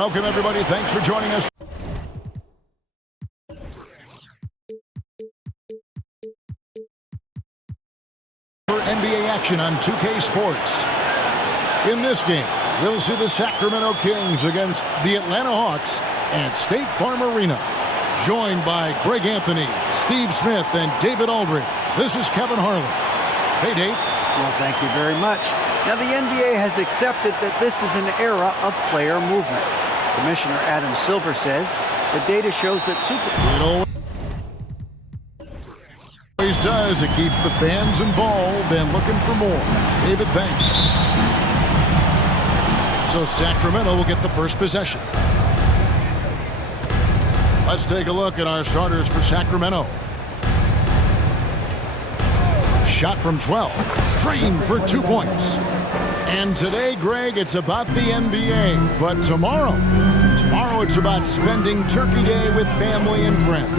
Welcome, everybody. Thanks for joining us. For NBA action on 2K Sports. In this game, we'll see the Sacramento Kings against the Atlanta Hawks at State Farm Arena. Joined by Greg Anthony, Steve Smith, and David Aldridge. This is Kevin Harlan. Hey, Dave. Well, thank you very much. Now, the NBA has accepted that this is an era of player movement. Commissioner Adam Silver says the data shows that It always does. It keeps the fans involved and looking for more. David, thanks. So Sacramento will get the first possession. Let's take a look at our starters for Sacramento. Shot from 12. Drained for 2 points. And today, Greg, it's about the NBA. But tomorrow it's about spending Turkey Day with family and friends.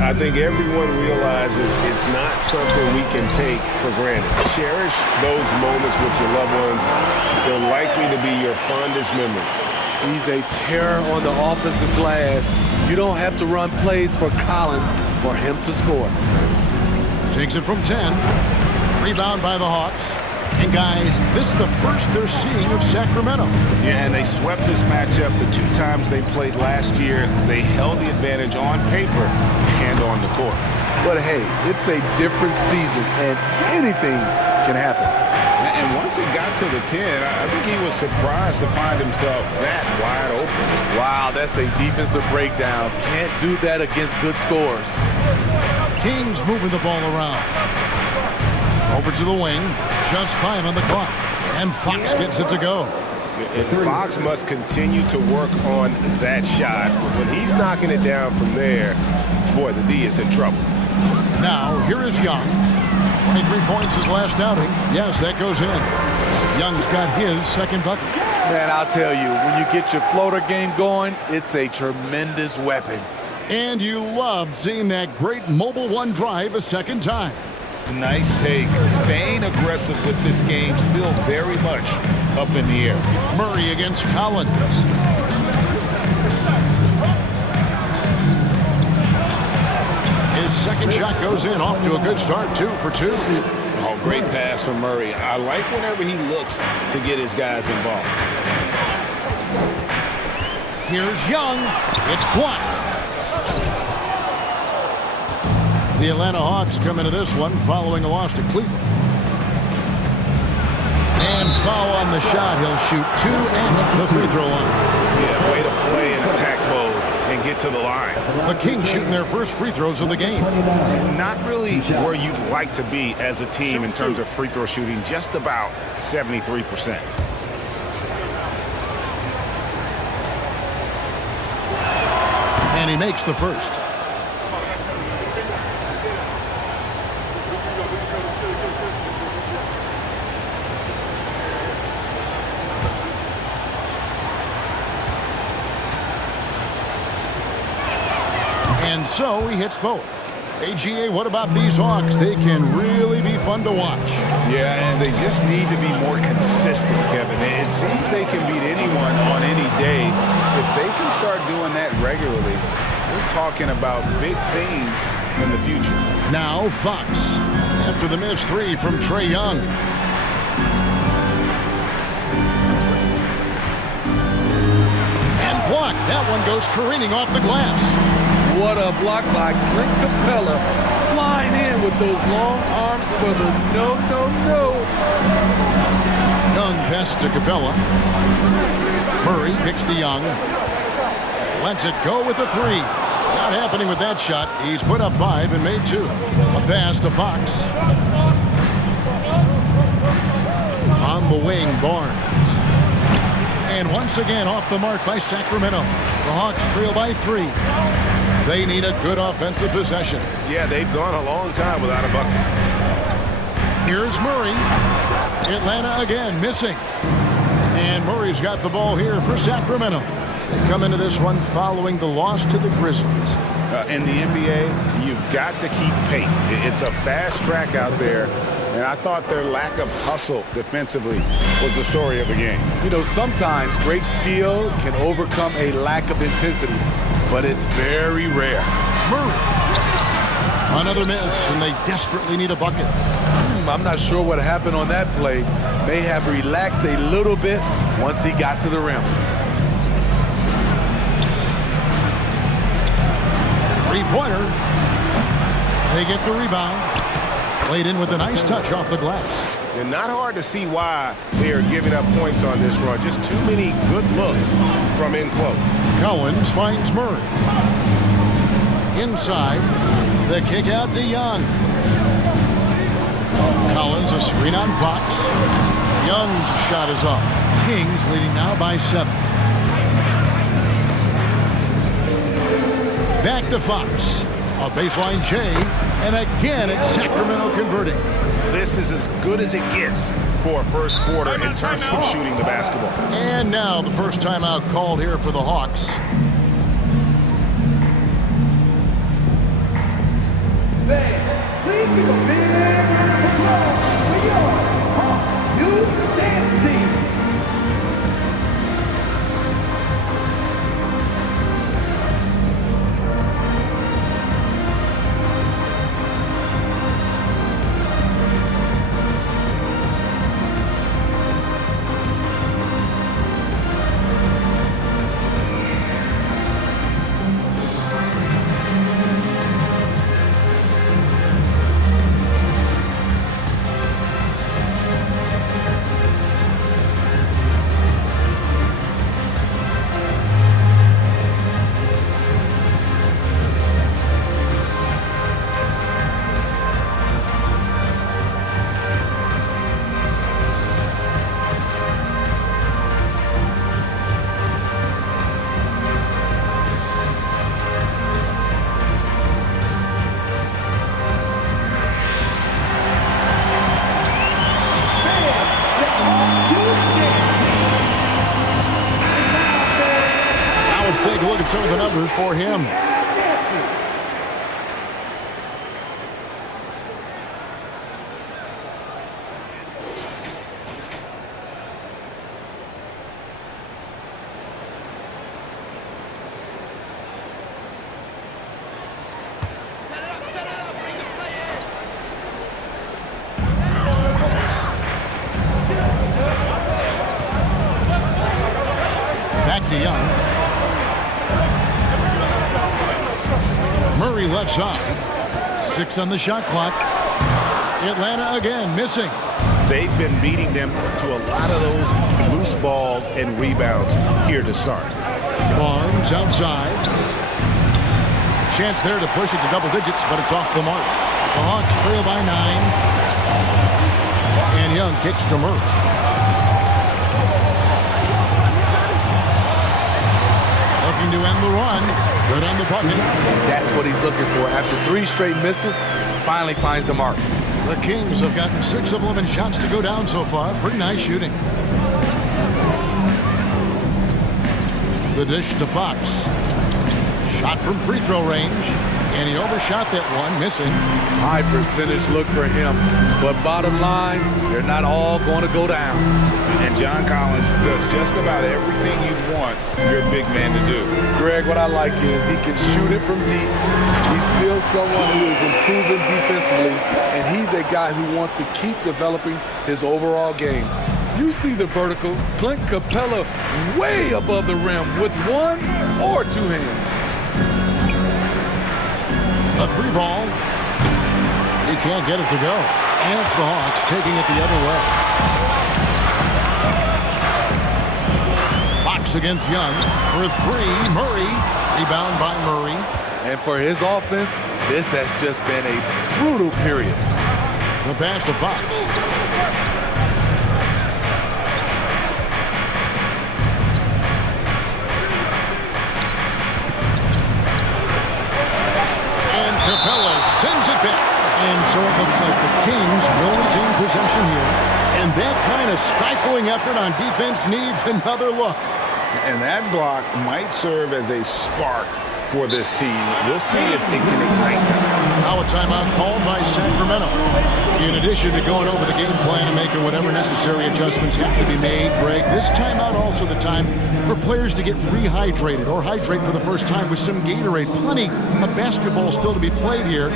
I think everyone realizes it's not something we can take for granted. Cherish those moments with your loved ones. They're likely to be your fondest memories. He's a terror on the offensive glass. You don't have to run plays for Collins for him to score. Takes it from 10. Rebound by the Hawks. And guys, this is the first they're seeing of Sacramento. Yeah, and they swept this matchup the 2 times they played last year. They held the advantage on paper and on the court. But hey, it's a different season and anything can happen. And once it got to the 10, I think he was surprised to find himself that wide open. Wow, that's a defensive breakdown. Can't do that against good scores. Kings moving the ball around. Over to the wing. Just 5 on the clock. And Fox gets it to go. And Fox must continue to work on that shot. When he's knocking it down from there, boy, the D is in trouble. Now, here is Young. 23 points his last outing. Yes, that goes in. Young's got his second bucket. Man, I'll tell you, when you get your floater game going, it's a tremendous weapon. And you love seeing that great mobile one drive a second time. Nice take. Staying aggressive with this game, still very much up in the air. Murray against Collins. His second shot goes in, off to a good start, 2 for 2. Oh, great pass from Murray. I like whenever he looks to get his guys involved. Here's Young. It's blocked. The Atlanta Hawks come into this one following a loss to Cleveland. And foul on the shot. He'll shoot 2 and the free throw line. Yeah, way to play in attack mode and get to the line. The Kings shooting their first free throws of the game. Not really where you'd like to be as a team in terms of free throw shooting, just about 73%. And he makes the first. And so he hits both. AGA, what about these Hawks? They can really be fun to watch. Yeah, and they just need to be more consistent, Kevin. It seems they can beat anyone on any day. If they can start doing that regularly, we're talking about big things in the future. Now Fox, after the missed 3 from Trae Young. And blocked. That one goes careening off the glass. What a block by Clint Capella, flying in with those long arms for the no. Young passes to Capella. Murray picks to Young. Lets it go with the 3. Not happening with that shot. He's put up 5 and made 2. A pass to Fox. On the wing, Barnes. And once again off the mark by Sacramento. The Hawks trail by 3. They need a good offensive possession. Yeah, they've gone a long time without a bucket. Here's Murray. Atlanta again missing. And Murray's got the ball here for Sacramento. They come into this one following the loss to the Grizzlies. In the NBA, you've got to keep pace. It's a fast track out there, And I thought their lack of hustle defensively was the story of the game. You know, sometimes great skill can overcome a lack of intensity, but it's very rare. Murray. Another miss, and they desperately need a bucket. I'm not sure what happened on that play. May have relaxed a little bit once he got to the rim. Three-pointer. They get the rebound. Played in with a nice touch off the glass. And not hard to see why they are giving up points on this run. Just too many good looks from in close. Collins finds Murray. Inside. The kick out to Young. Collins, a screen on Fox. Young's shot is off. Kings leading now by 7. Back to Fox. A baseline J, and again it's Sacramento converting. This is as good as it gets for a first quarter in terms of shooting the basketball. And now the first timeout called here for the Hawks. Please give a big applause for your Hawks Youth Dance Team. Let's take a look at some of the numbers for him. Back to Young. Murray left side. 6 on the shot clock. Atlanta again missing. They've been beating them to a lot of those loose balls and rebounds here to start. Barnes outside. Chance there to push it to double digits, but it's off the mark. The Hawks trail by 9. And Young kicks to Murray. Looking to end the run. Good on the bucket. That's what he's looking for. After 3 straight misses, finally finds the mark. The Kings have gotten 6 of 11 shots to go down so far. Pretty nice shooting. The dish to Fox. Shot from free throw range. And he overshot that one, missing. High percentage look for him. But bottom line, they're not all going to go down. And John Collins does just about everything you'd want your big man to do. Greg, what I like is he can shoot it from deep. He's still someone who is improving defensively, and he's a guy who wants to keep developing his overall game. You see the vertical. Clint Capella way above the rim with 1 or 2 hands. A 3 ball. He can't get it to go. And it's the Hawks taking it the other way. Fox against Young for 3. Murray. Rebound by Murray. And for his offense, this has just been a brutal period. The pass to Fox. And Capella sends it back. And so it looks like the Kings will retain possession here. And that kind of stifling effort on defense needs another look. And that block might serve as a spark for this team. We'll see if it can ignite them. Now a timeout called by Sacramento. In addition to going over the game plan and making whatever necessary adjustments have to be made, Greg, this timeout also the time for players to get rehydrated or hydrate for the first time with some Gatorade. Plenty of basketball still to be played here,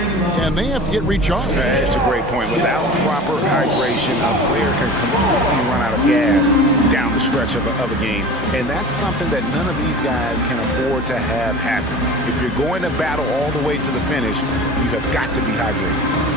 and they have to get recharged. That's a great point. Without proper hydration, a player can completely run out of gas down the stretch of a game. And that's something that none of these guys can afford to have happen. If you're going to battle all the way to the finish, you have got to be hydrated.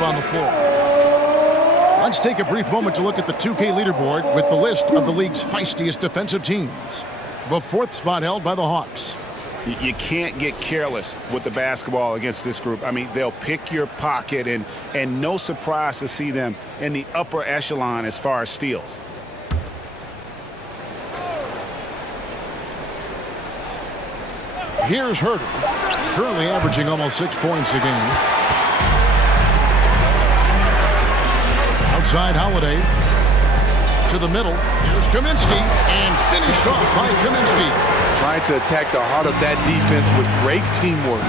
On the floor. Let's take a brief moment to look at the 2K leaderboard with the list of the league's feistiest defensive teams. The fourth spot held by the Hawks. You can't get careless with the basketball against this group. I mean, they'll pick your pocket, and no surprise to see them in the upper echelon as far as steals. Here's Herter, currently averaging almost 6 points a game. Outside Holiday to the middle. Here's Kaminsky, and finished off by Kaminsky. Trying to attack the heart of that defense with great teamwork.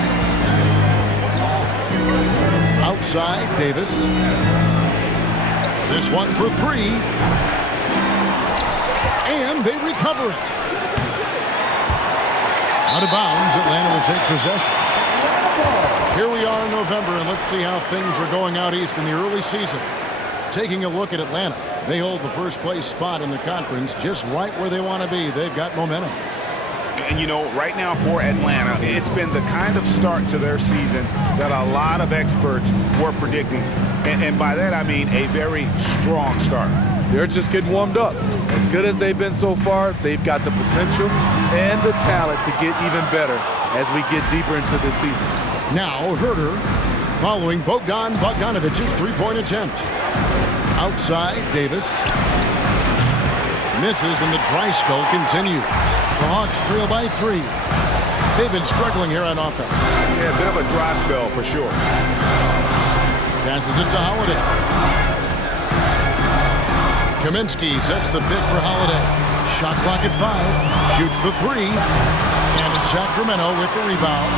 Outside Davis. This one for three. And they recover it. Out of bounds, Atlanta will take possession. Here we are in November, and let's see how things are going out east in the early season. Taking a look at Atlanta, they hold the first place spot in the conference just right where they want to be. They've got momentum. And, you know, right now for Atlanta, it's been the kind of start to their season that a lot of experts were predicting. And by that, I mean a very strong start. They're just getting warmed up. As good as they've been so far, they've got the potential and the talent to get even better as we get deeper into this season. Now, Herter following Bogdanovic's three-point attempt. Outside, Davis. Misses, and the dry spell continues. The Hawks trail by 3. They've been struggling here on offense. Yeah, a bit of a dry spell for sure. Passes it to Holiday. Kaminsky sets the pick for Holiday. Shot clock at 5. Shoots the 3. And it's Sacramento with the rebound.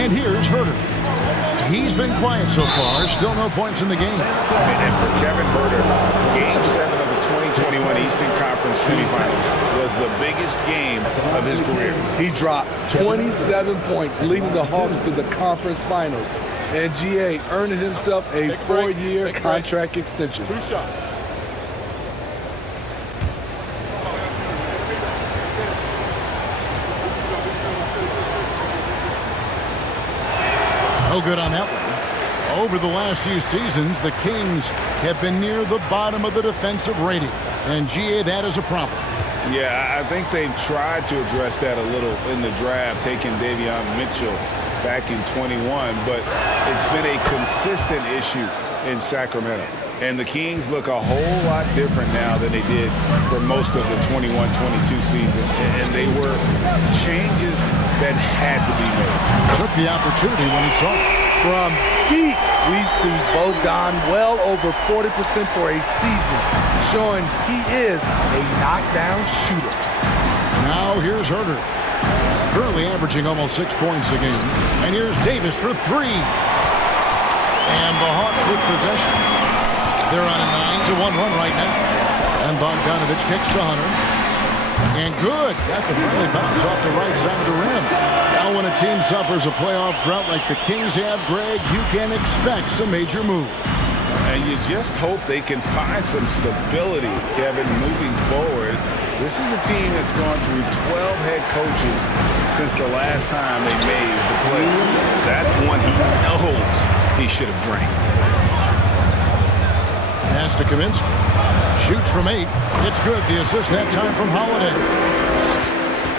And here's Herter. He's been quiet so far. Still no points in the game. And for Kevin Herter, Game 7 of the 2021 Eastern Conference semifinals was the biggest game of his career. He dropped 27 points, leading the Hawks to the conference finals. And GA earning himself a 4-year contract extension. 2 shots. No good on that one. Over the last few seasons, the Kings have been near the bottom of the defensive rating. And GA, that is a problem. Yeah, I think they've tried to address that a little in the draft, taking Davion Mitchell back in 21, but it's been a consistent issue in Sacramento. And the Kings look a whole lot different now than they did for most of the 21-22 season. And they were changes that had to be made. Took the opportunity when he saw it. From deep, we've seen Bogdan well over 40% for a season, showing he is a knockdown shooter. Now here's Herter. Currently averaging almost 6 points a game. And here's Davis for 3. And the Hawks with possession. They're on a 9-1 run right now. And Bogdanovich kicks the Hunter. And good. Got the friendly bounce off the right side of the rim. Now when a team suffers a playoff drought like the Kings have, Greg, you can expect some major moves. And you just hope they can find some stability, Kevin, moving forward. This is a team that's gone through 12 head coaches since the last time they made the play. That's one he knows he should have drained. Pass to Kaminsky. Shoots from 8. It's good. The assist that time from Holiday.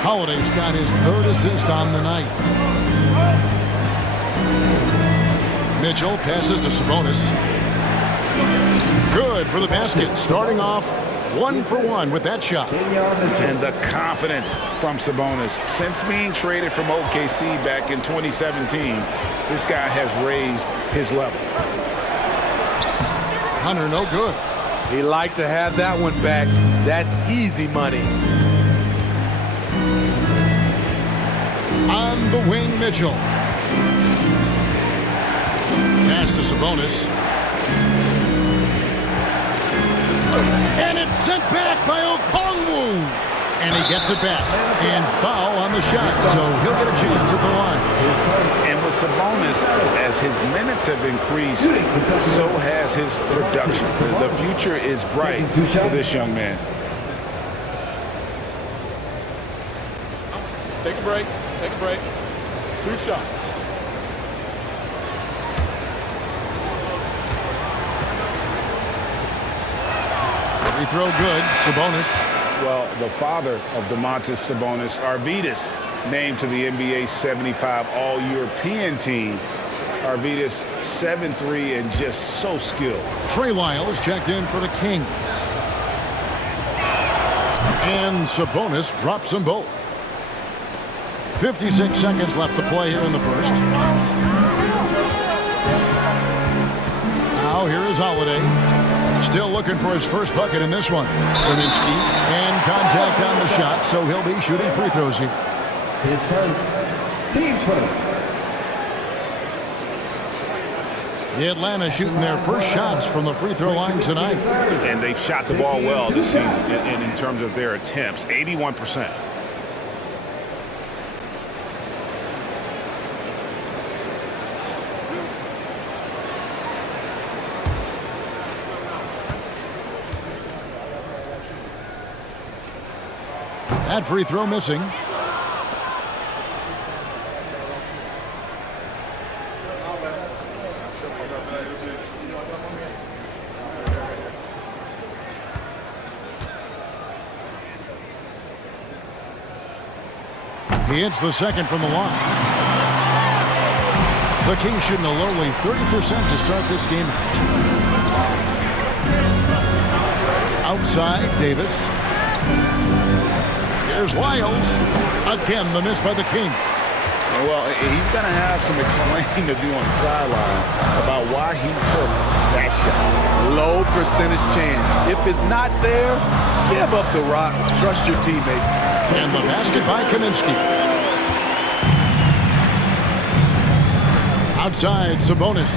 Holiday's got his 3rd assist on the night. Mitchell passes to Sabonis. Good for the basket. Starting off 1 for 1 with that shot. And the confidence from Sabonis. Since being traded from OKC back in 2017, this guy has raised his level. Hunter, no good. He liked to have that one back. That's easy money. On the wing, Mitchell. Pass to Sabonis. And it's sent back by Okongwu. And he gets it back. And foul on the shot, so he'll get a chance at the line. And with Sabonis, as his minutes have increased, so has his production. The future is bright for this young man. Take a break. Take a break. 2 shots. Free throw good. Sabonis. Well, the father of Domantas Sabonis, Arvydas, named to the NBA 75 All-European team. Arvydas 7'3" and just so skilled. Trey Lyles checked in for the Kings. And Sabonis drops them both. 56 seconds left to play here in the first. Now here is Holiday. Still looking for his first bucket in this one. Kaminsky and contact on the shot, so he'll be shooting free throws here. His first. Team's first. The Atlanta shooting their first shots from the free throw line tonight. And they've shot the ball well this season in terms of their attempts, 81%. That free throw missing. He hits the second from the line. The Kings shooting a lowly 30% to start this game. Outside, Davis. Here's Lyles. Again, the miss by the Kings. Well, he's going to have some explaining to do on the sideline about why he took that shot. Low percentage chance. If it's not there, give up the rock. Trust your teammates. And the basket by Kaminsky. Outside, Sabonis.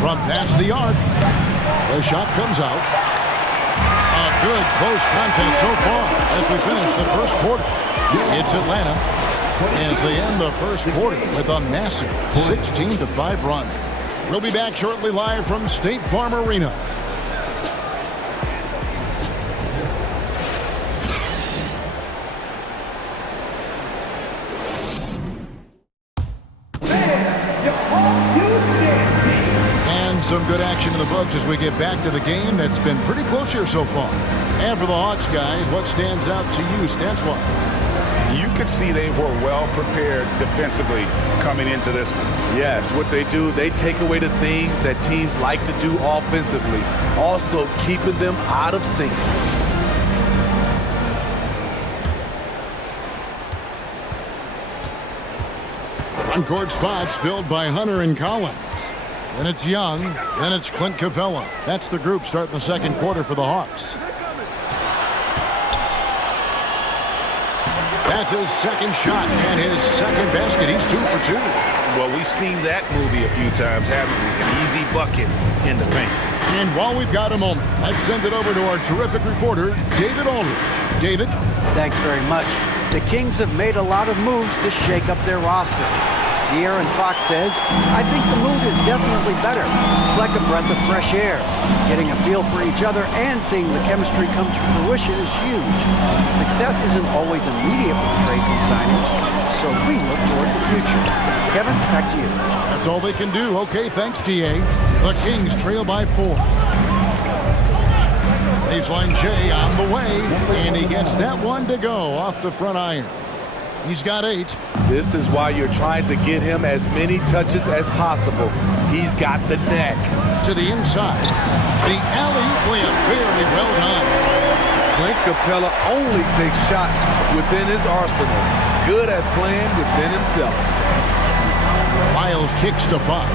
From past the arc. The shot comes out. A good close contest so far as we finish the first quarter. It's Atlanta as they end the first quarter with a massive 16-5 run. We'll be back shortly live from State Farm Arena. Some good action in the books as we get back to the game that's been pretty close here so far. And for the Hawks, guys, what stands out to you stats-wise? You could see they were well prepared defensively coming into this one. Yes, what they do, they take away the things that teams like to do offensively, also keeping them out of sync. Front-court spots filled by Hunter and Collins. Then it's Young, then it's Clint Capella. That's the group starting the second quarter for the Hawks. That's his second shot and his second basket. He's 2 for 2. Well, we've seen that movie a few times, haven't we? An easy bucket in the paint. And while we've got a moment, let's send it over to our terrific reporter, David Aldridge. David? Thanks very much. The Kings have made a lot of moves to shake up their roster. De'Aaron Fox says, I think the mood is definitely better. It's like a breath of fresh air. Getting a feel for each other and seeing the chemistry come to fruition is huge. Success isn't always immediate with trades and signings, so we look toward the future. Kevin, back to you. That's all they can do. Okay, thanks, DA. The Kings trail by 4. Baseline Jay on the way, and he gets that one to go off the front iron. He's got 8. This is why you're trying to get him as many touches as possible. He's got the neck. To the inside. The alley-oop layup, very well done. Clint Capella only takes shots within his arsenal. Good at playing within himself. Miles kicks to Fox.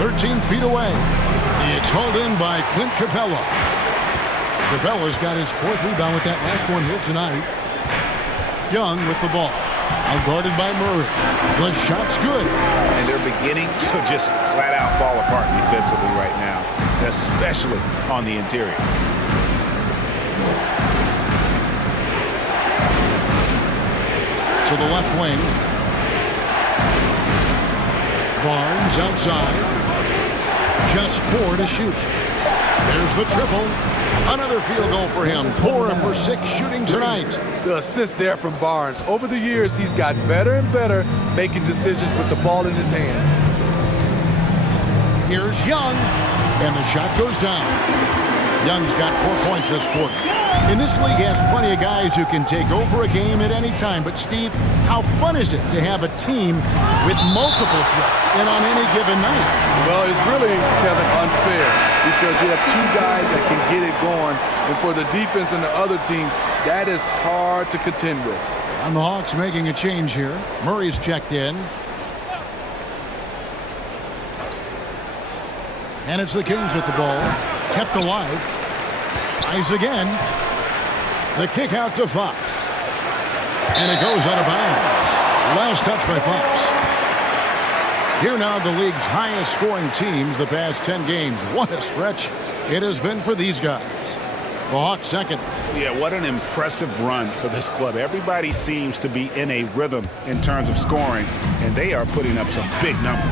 13 feet away. It's hauled in by Clint Capella. Capella's got his 4th rebound with that last one here tonight. Young with the ball. Outguarded by Murray. The shot's good. And they're beginning to just flat out fall apart defensively right now, especially on the interior. To the left wing. Barnes outside. Just 4 to shoot. There's the triple. Another field goal for him. 4 for 6 shooting tonight. The assist there from Barnes. Over the years, he's gotten better and better making decisions with the ball in his hands. Here's Young, and the shot goes down. Young's got 4 points this quarter. In this league, has plenty of guys who can take over a game at any time. But, Steve, how fun is it to have a team with multiple threats and on any given night? Well, it's really, Kevin, unfair because you have 2 guys that can get it going. And for the defense and the other team, that is hard to contend with. And the Hawks making a change here. Murray's checked in. And it's the Kings with the ball. Kept alive. Tries again. The kick out to Fox. And it goes out of bounds. Last touch by Fox. Here now the league's highest scoring teams the past 10 games. What a stretch it has been for these guys. The Hawks second. Yeah, what an impressive run for this club. Everybody seems to be in a rhythm in terms of scoring, and they are putting up some big numbers.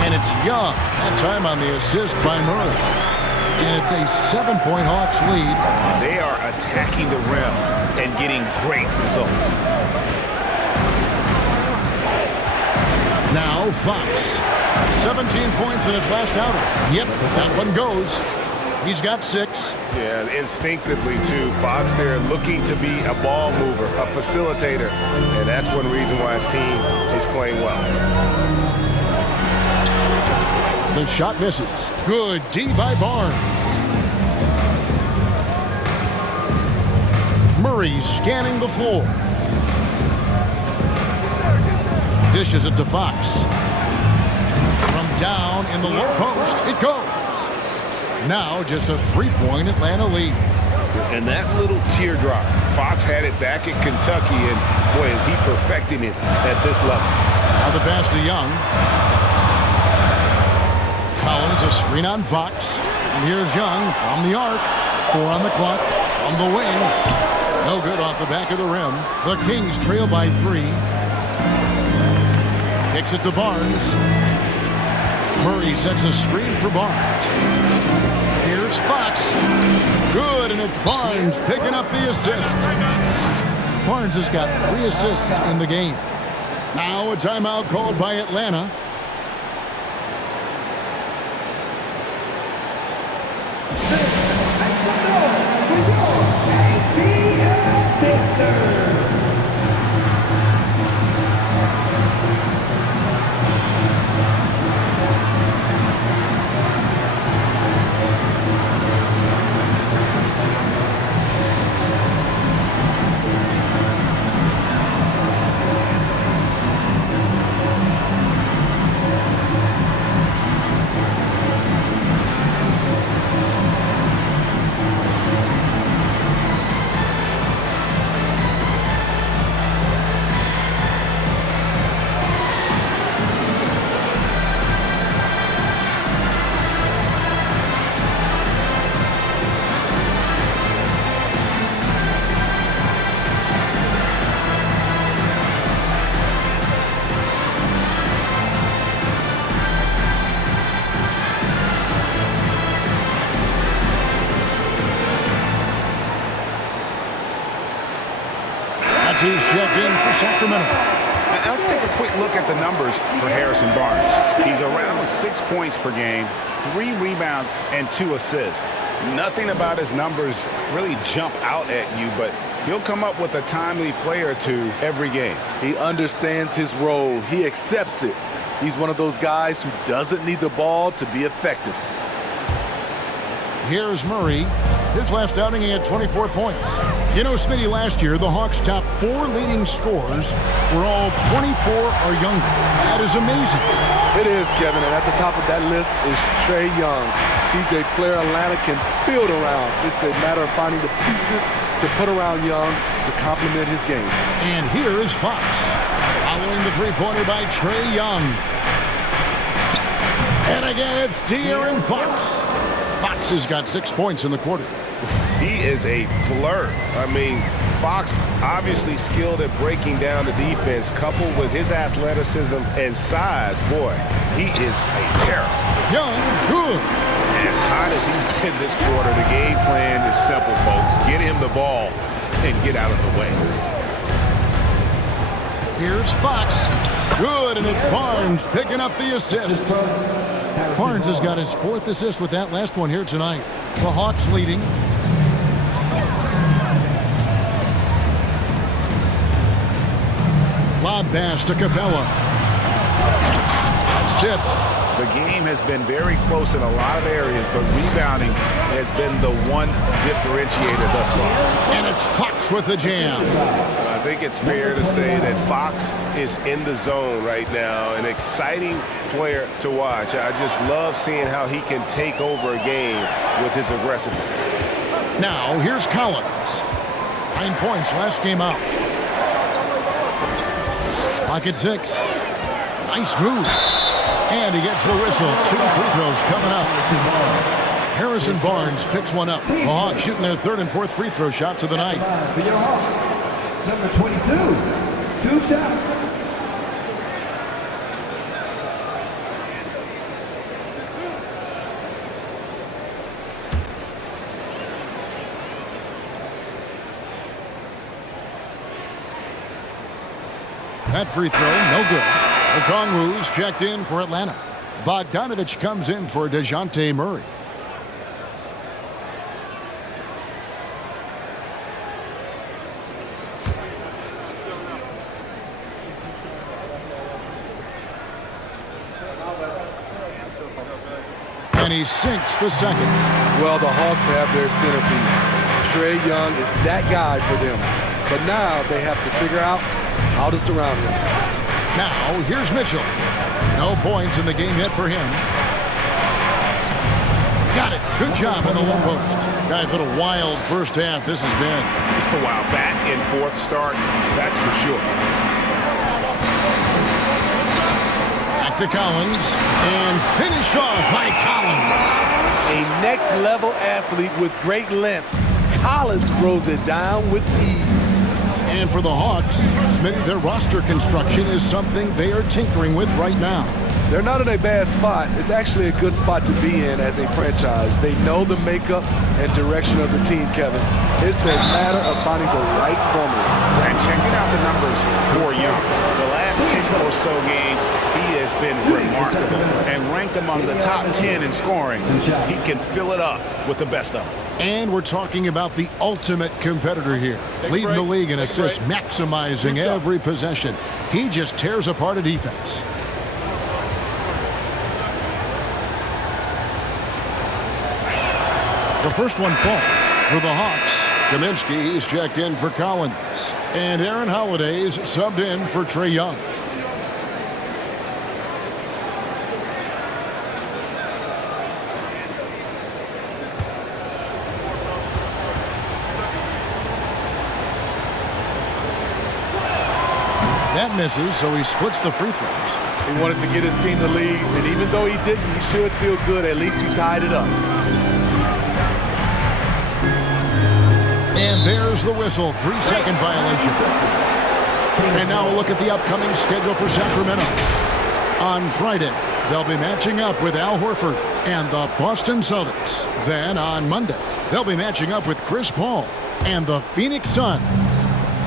And it's Young, that time on the assist by Murray. And it's a 7-point Hawks lead. And they are attacking the rim and getting great results. Now Fox. 17 points in his last outing. Yep, that one goes. He's got 6. Yeah, instinctively, too. Fox there looking to be a ball mover, a facilitator. And that's one reason why his team is playing well. The shot misses. Good D by Barnes. Murray scanning the floor. Dishes it to Fox. From down in the low post, it goes. Now just a 3-point Atlanta lead. And that little teardrop, Fox had it back at Kentucky, and boy, is he perfecting it at this level. Now the pass to Young. Collins, a screen on Fox. And here's Young from the arc. 4 on the clock. From the wing. No good off the back of the rim. The Kings trail by 3. Kicks it to Barnes. Murray sets a screen for Barnes. Here's Fox. Good, and it's Barnes picking up the assist. Barnes has got 3 assists in the game. Now a timeout called by Atlanta. He's checked in for Sacramento. Now let's take a quick look at the numbers for Harrison Barnes. He's around 6 points per game, 3 rebounds, and 2 assists. Nothing about his numbers really jump out at you, but he'll come up with a timely play or two every game. He understands his role. He accepts it. He's one of those guys who doesn't need the ball to be effective. Here's Murray. His last outing, he had 24 points. You know, Smitty, last year, the Hawks' top 4 leading scorers were all 24 or younger. That is amazing. It is, Kevin, and at the top of that list is Trae Young. He's a player Atlanta can build around. It's a matter of finding the pieces to put around Young to complement his game. And here is Fox, following the three-pointer by Trae Young. And again, it's De'Aaron Fox. Fox has got 6 points in the quarter. He is a blur. I mean, Fox obviously skilled at breaking down the defense, coupled with his athleticism and size. Boy, he is a terror. Young, good. As hot as he's been this quarter, the game plan is simple, folks. Get him the ball and get out of the way. Here's Fox. Good, and it's Barnes picking up the assist. Barnes has got his 4th assist with that last one here tonight. The Hawks leading. Lob pass to Capella. That's tipped. The game has been very close in a lot of areas, but rebounding has been the one differentiator thus far. And it's Fox with the jam. I think it's fair to say that Fox is in the zone right now, an exciting player to watch. I just love seeing how he can take over a game with his aggressiveness. Now, here's Collins. 9 points last game out. Pocket 6. Nice move. And he gets the whistle. 2 free throws coming up. Harrison Barnes picks one up. The Hawks shooting their 3rd and 4th free throw shots of the night. For your Hawks, number 22, 2 shots. That free throw, no good. Okongwu's checked in for Atlanta. Bogdanovich comes in for DeJounte Murray. And he sinks the second. Well, the Hawks have their centerpiece. Trae Young is that guy for them. But now they have to figure out how to surround him. Now, here's Mitchell. No points in the game yet for him. Got it. Good job on the low post. Guys, what a wild first half this has been. Wow, back and forth start, that's for sure. Back to Collins. And finished off by Collins. A next-level athlete with great length. Collins throws it down with ease. And for the Hawks, Smitty, their roster construction is something they are tinkering with right now. They're not in a bad spot. It's actually a good spot to be in as a franchise. They know the makeup and direction of the team, Kevin. It's a matter of finding the right formula. And checking out the numbers for Young. The last 10 or so games, he has been remarkable and ranked among the top 10 in scoring. He can fill it up with the best of them. And we're talking about the ultimate competitor here. Leading the league in assists, maximizing every possession. He just tears apart a defense. The first one falls for the Hawks. Kaminsky is checked in for Collins. And Aaron Holiday's subbed in for Trae Young. That misses, so he splits the free throws. He wanted to get his team the lead, and even though he didn't, he should feel good. At least he tied it up. And there's the whistle. 3-second violation. And now we'll look at the upcoming schedule for Sacramento. On Friday, they'll be matching up with Al Horford and the Boston Celtics. Then on Monday, they'll be matching up with Chris Paul and the Phoenix Suns.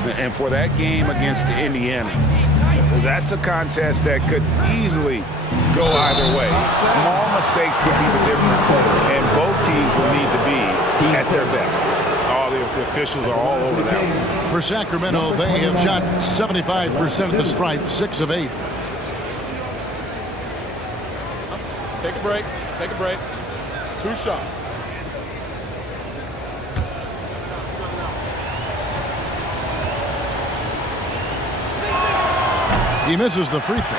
And for that game against Indiana, that's a contest that could easily go either way. Small mistakes could be the difference, and both teams will need to be at their best. All the officials are all over that one. For Sacramento, they have shot 75% at the stripe, 6 of 8. Take a break. Take a break. 2 shots. He misses the free throw.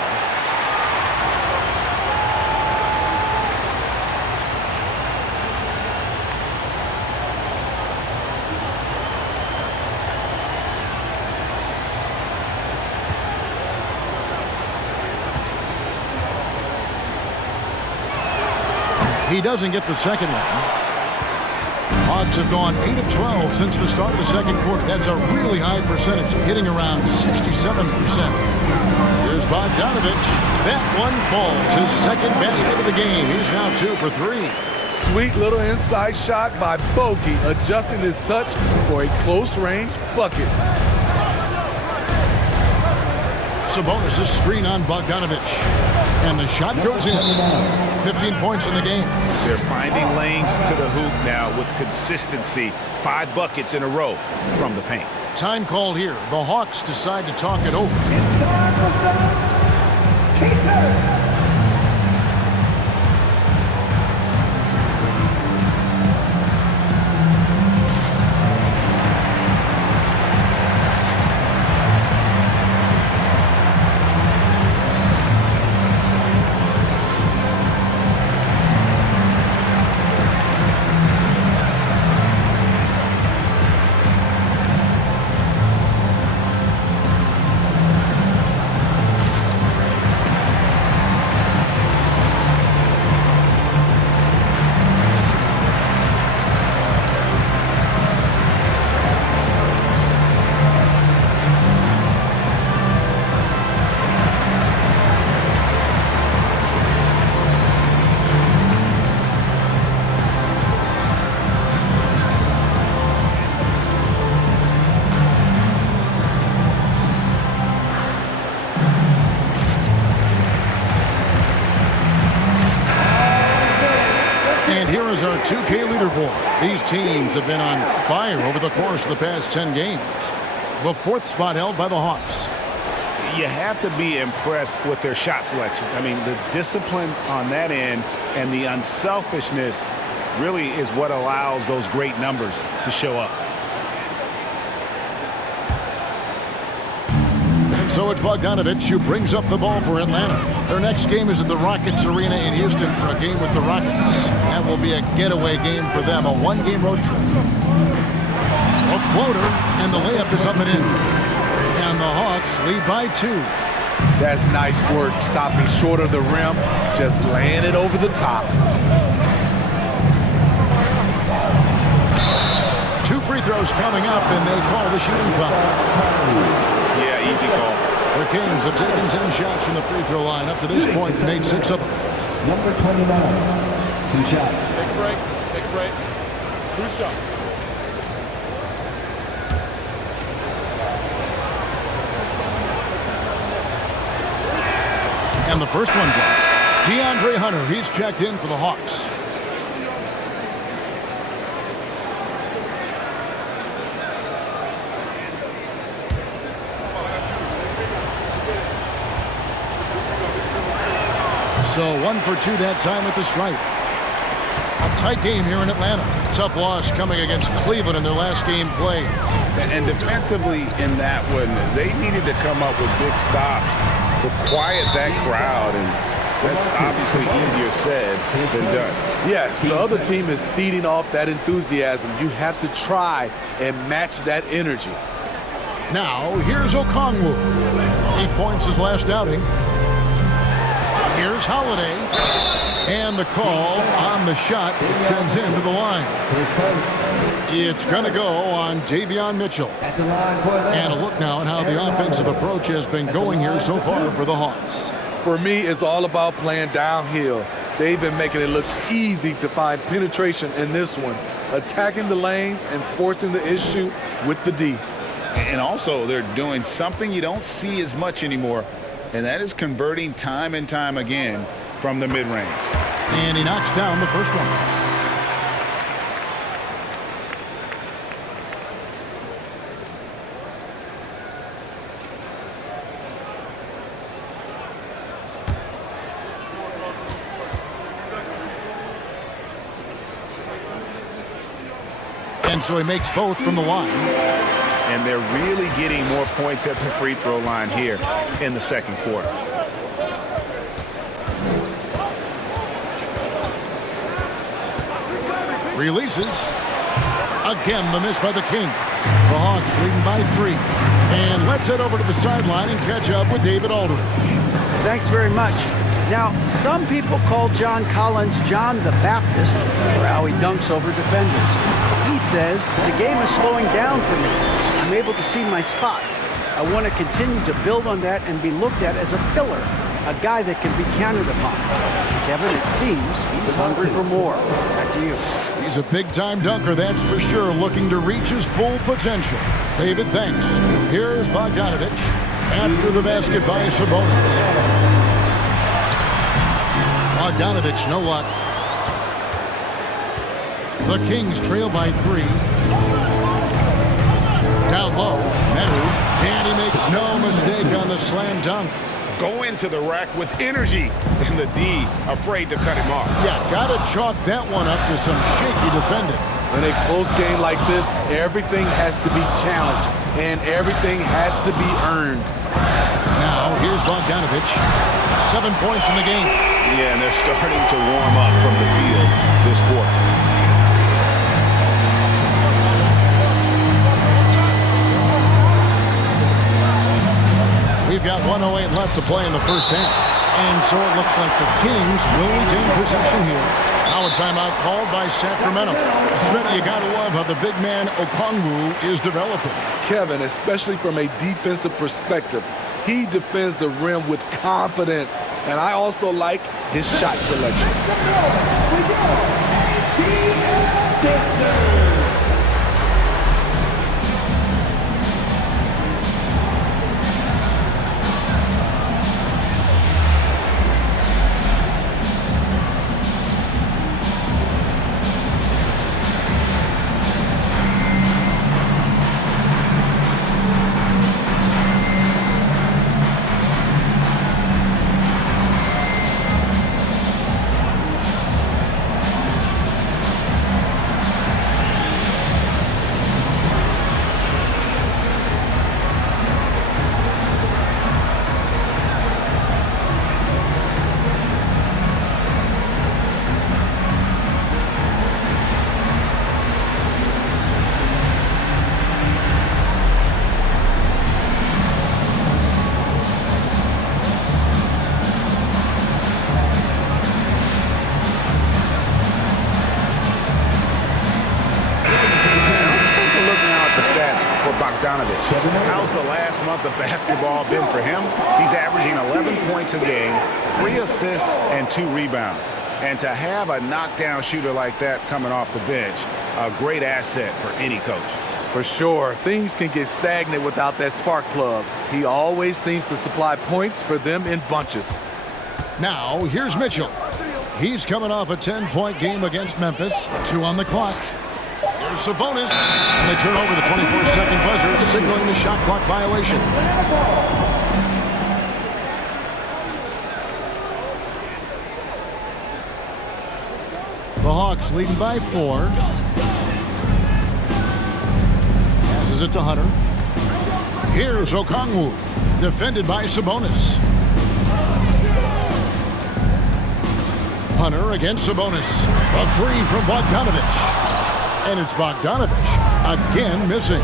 He doesn't get the second one. Hawks have gone 8 of 12 since the start of the second quarter. That's a really high percentage, hitting around 67%. Here's Bogdanovich. That one falls. His second basket of the game. He's now 2 for 3. Sweet little inside shot by Bogey, adjusting his touch for a close-range bucket. Sabonis' screen on Bogdanovich. And the shot goes in. 15 points in the game. They're finding lanes to the hoop now with consistency. 5 buckets in a row from the paint. Time called here. The Hawks decide to talk it over. It's time for some teasers. And here is our 2K leaderboard. These teams have been on fire over the course of the past 10 games. The 4th spot held by the Hawks. You have to be impressed with their shot selection. I mean, the discipline on that end and the unselfishness really is what allows those great numbers to show up. So it's Bogdanovich who brings up the ball for Atlanta. Their next game is at the Rockets Arena in Houston for a game with the Rockets. That will be a getaway game for them, a 1-game road trip. A floater, and the layup is up and in. And the Hawks lead by 2. That's nice work, stopping short of the rim, just laying it over the top. 2 free throws coming up, and they call the shooting foul. Yeah, easy call. The Kings have taken 10 shots from the free throw line. Up to this point, made 6 of them. Number 29, 2 shots. Take a break. Take a break. 2 shots. And the first one drops. DeAndre Hunter, he's checked in for the Hawks. So 1 for 2 that time at the stripe. A tight game here in Atlanta. Tough loss coming against Cleveland in their last game played. And defensively in that one, they needed to come up with big stops to quiet that crowd, and that's obviously easier said than done. Yes, the other team is feeding off that enthusiasm. You have to try and match that energy. Now, here's Okongwu. 8 points his last outing. Here's Holiday. And the call on the shot it sends him to the line. It's going to go on Davion Mitchell. And a look now at how the offensive approach has been going here so far for the Hawks. For me, it's all about playing downhill. They've been making it look easy to find penetration in this one, attacking the lanes and forcing the issue with the D. And also, they're doing something you don't see as much anymore, and that is converting time and time again from the mid-range. And he knocks down the first one. And so he makes both from the line. And they're really getting more points at the free throw line here in the second quarter. Releases. Again, the miss by the Kings. The Hawks leading by 3. And let's head over to the sideline and catch up with David Aldridge. Thanks very much. Now, some people call John Collins John the Baptist for how he dunks over defenders. He says, the game is slowing down for me. I'm able to see my spots. I want to continue to build on that and be looked at as a pillar, a guy that can be counted upon. Kevin, it seems he's hungry for more. Back to you. He's a big-time dunker, that's for sure, looking to reach his full potential. David, thanks. Here's Bogdanovich after the basket by Sabonis. Bogdanovich, no luck. The Kings trail by 3. Down low, Metu, and he makes no mistake on the slam dunk. Go into the rack with energy, and the D afraid to cut him off. Yeah, gotta chalk that one up to some shaky defending. In a close game like this, everything has to be challenged, and everything has to be earned. Now, here's Bogdanovich. 7 points in the game. Yeah, and they're starting to warm up from the field this quarter. We've got 1:08 left to play in the first half. And so it looks like the Kings will retain possession here. Now a timeout called by Sacramento. Smitty, you got to love how the big man Okongwu is developing. Kevin, especially from a defensive perspective, he defends the rim with confidence. And I also like his shot selection. How's the last month of basketball been for him? He's averaging 11 points a game, 3 assists, and 2 rebounds. And to have a knockdown shooter like that coming off the bench, a great asset for any coach. For sure, things can get stagnant without that spark plug. He always seems to supply points for them in bunches. Now, here's Mitchell. He's coming off a 10-point game against Memphis. 2 on the clock. Here's Sabonis, and they turn over the 24-second buzzer, signaling the shot clock violation. The Hawks leading by 4. Passes it to Hunter. Here's Okongwu, defended by Sabonis. Hunter against Sabonis. A 3 from Bogdanovich. And it's Bogdanovich again missing.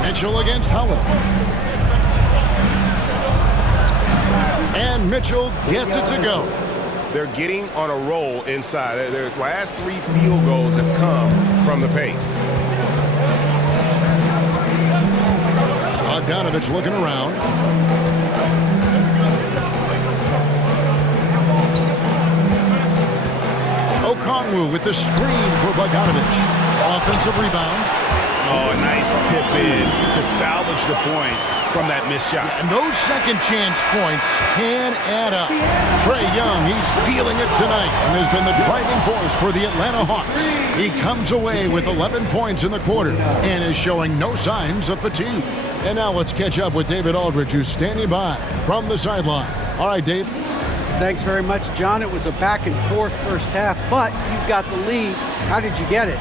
Mitchell against Howard. And Mitchell gets it to go. They're getting on a roll inside. Their last 3 field goals have come from the paint. Bogdanovich looking around. Okongwu with the screen for Bogdanovich. Offensive rebound. Oh, a nice tip in to salvage the points from that missed shot. And those second chance points can add up. Trae Young, he's feeling it tonight and has been the driving force for the Atlanta Hawks. He comes away with 11 points in the quarter and is showing no signs of fatigue. And now let's catch up with David Aldridge, who's standing by from the sideline. All right, Dave. Thanks very much, John. It was a back and forth first half, but you've got the lead. How did you get it?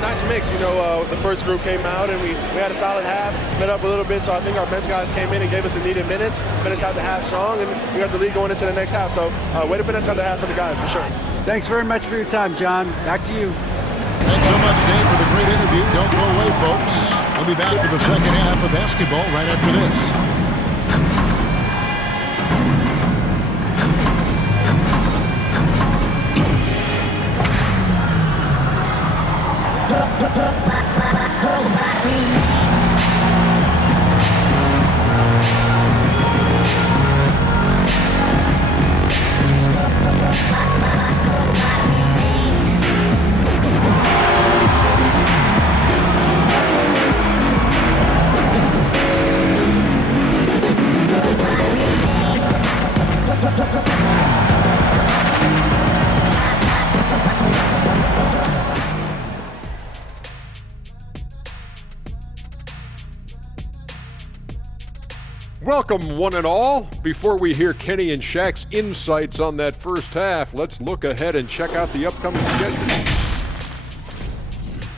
Nice mix. The first group came out and we had a solid half, lit up a little bit, so I think our bench guys came in and gave us the needed minutes, finished out the half strong, and we got the lead going into the next half. So way to finish out the half for the guys, for sure. Thanks very much for your time, John. Back to you. Thanks so much, Dave, for the great interview. Don't go away, folks. We'll be back for the second half of basketball right after this. Welcome, one and all. Before we hear Kenny and Shaq's insights on that first half, let's look ahead and check out the upcoming schedule.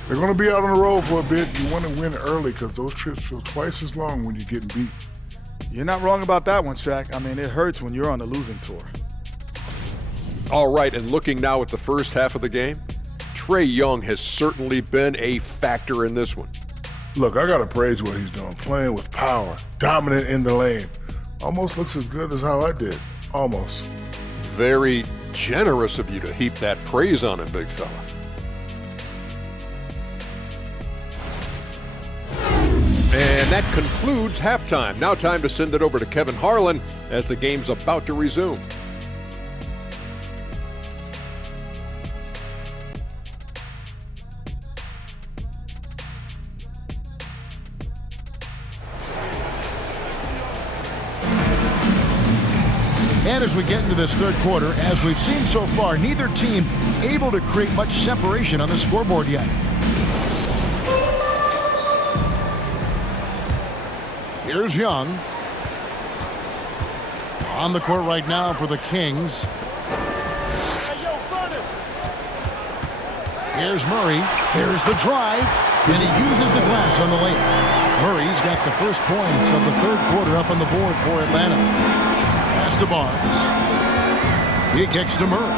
They're going to be out on the road for a bit. You want to win early because those trips feel twice as long when you're getting beat. You're not wrong about that one, Shaq. I mean, it hurts when you're on the losing tour. All right, and looking now at the first half of the game, Trae Young has certainly been a factor in this one. Look, I got to praise what he's doing, playing with power, dominant in the lane. Almost looks as good as how I did. Almost. Very generous of you to heap that praise on him, big fella. And that concludes halftime. Now time to send it over to Kevin Harlan as the game's about to resume. And as we get into this third quarter, as we've seen so far, neither team able to create much separation on the scoreboard yet. Here's Young. On the court right now for the Kings. Here's Murray. Here's the drive. And he uses the glass on the layup. Murray's got the first points of the third quarter up on the board for Atlanta. Pass to Barnes. He kicks to Murray.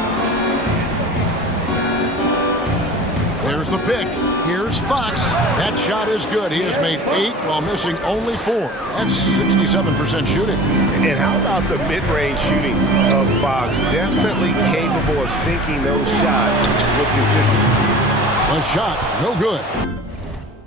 There's the pick. Here's Fox. That shot is good. He has made 8 while missing only 4. That's 67% shooting. And how about the mid-range shooting of Fox? Definitely capable of sinking those shots with consistency. A shot, no good.